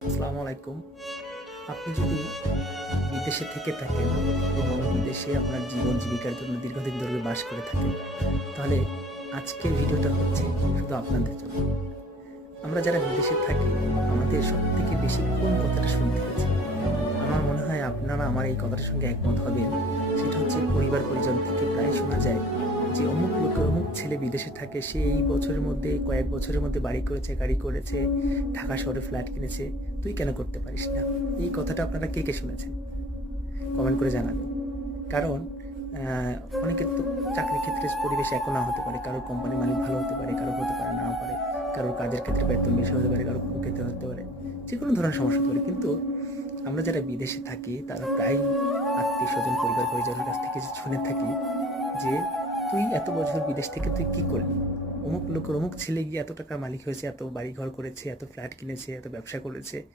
আসসালামু আলাইকুম। আপনি যদি বিদেশে থেকে থাকেন এবং বিদেশে আপনার জীবন জীবিকার জন্য দীর্ঘদিন ধরে বাস করে থাকেন, তাহলে আজকের ভিডিওটা হচ্ছে শুধু আপনাদের জন্য। আমরা যারা বিদেশে থাকি, আমাদের সবথেকে বেশি কোন কথাটা শুনতে হয়েছে? আমার মনে হয় আপনারা আমার এই কথাটার সঙ্গে একমত হবেন। সেটা হচ্ছে পরিবার পরিজন থেকে প্রায় শোনা যায় যে অমুক লোকের অমুক ছেলে বিদেশে থাকে, সে এই বছরের মধ্যে কয়েক বছরের মধ্যে বাড়ি করেছে, গাড়ি করেছে, ঢাকা শহরে ফ্ল্যাট কিনেছে, তুই কেন করতে পারিস না? এই কথাটা আপনারা কে কে শুনেছেন? কমেন্ট করে জানাবেন। কারণ অনেকের তো চাকরির ক্ষেত্রে পরিবেশ একও না হতে পারে, কারোর কোম্পানির মালিক ভালো হতে পারে, কারো হতে পারে নাও পারে, কারোর কাজের ক্ষেত্রে বেতন বেশি হতে পারে, কারো কম ক্ষেত্রে হতে পারে, যে কোনো ধরনের সমস্যা হতে পারে। কিন্তু আমরা যারা বিদেশে থাকি তারা প্রায় আত্মীয় স্বজন পরিবার পরিজনের কাছ থেকে শুনে থাকি যে তুই এত বছর বিদেশ থেকে তুই কি করলি? অমুক লোকের অমুক ছেলে গিয়ে এত টাকার মালিক হয়েছে, এত বাড়ি ঘর করেছে, এত ফ্ল্যাট কিনেছে, এত ব্যবসা করেছে,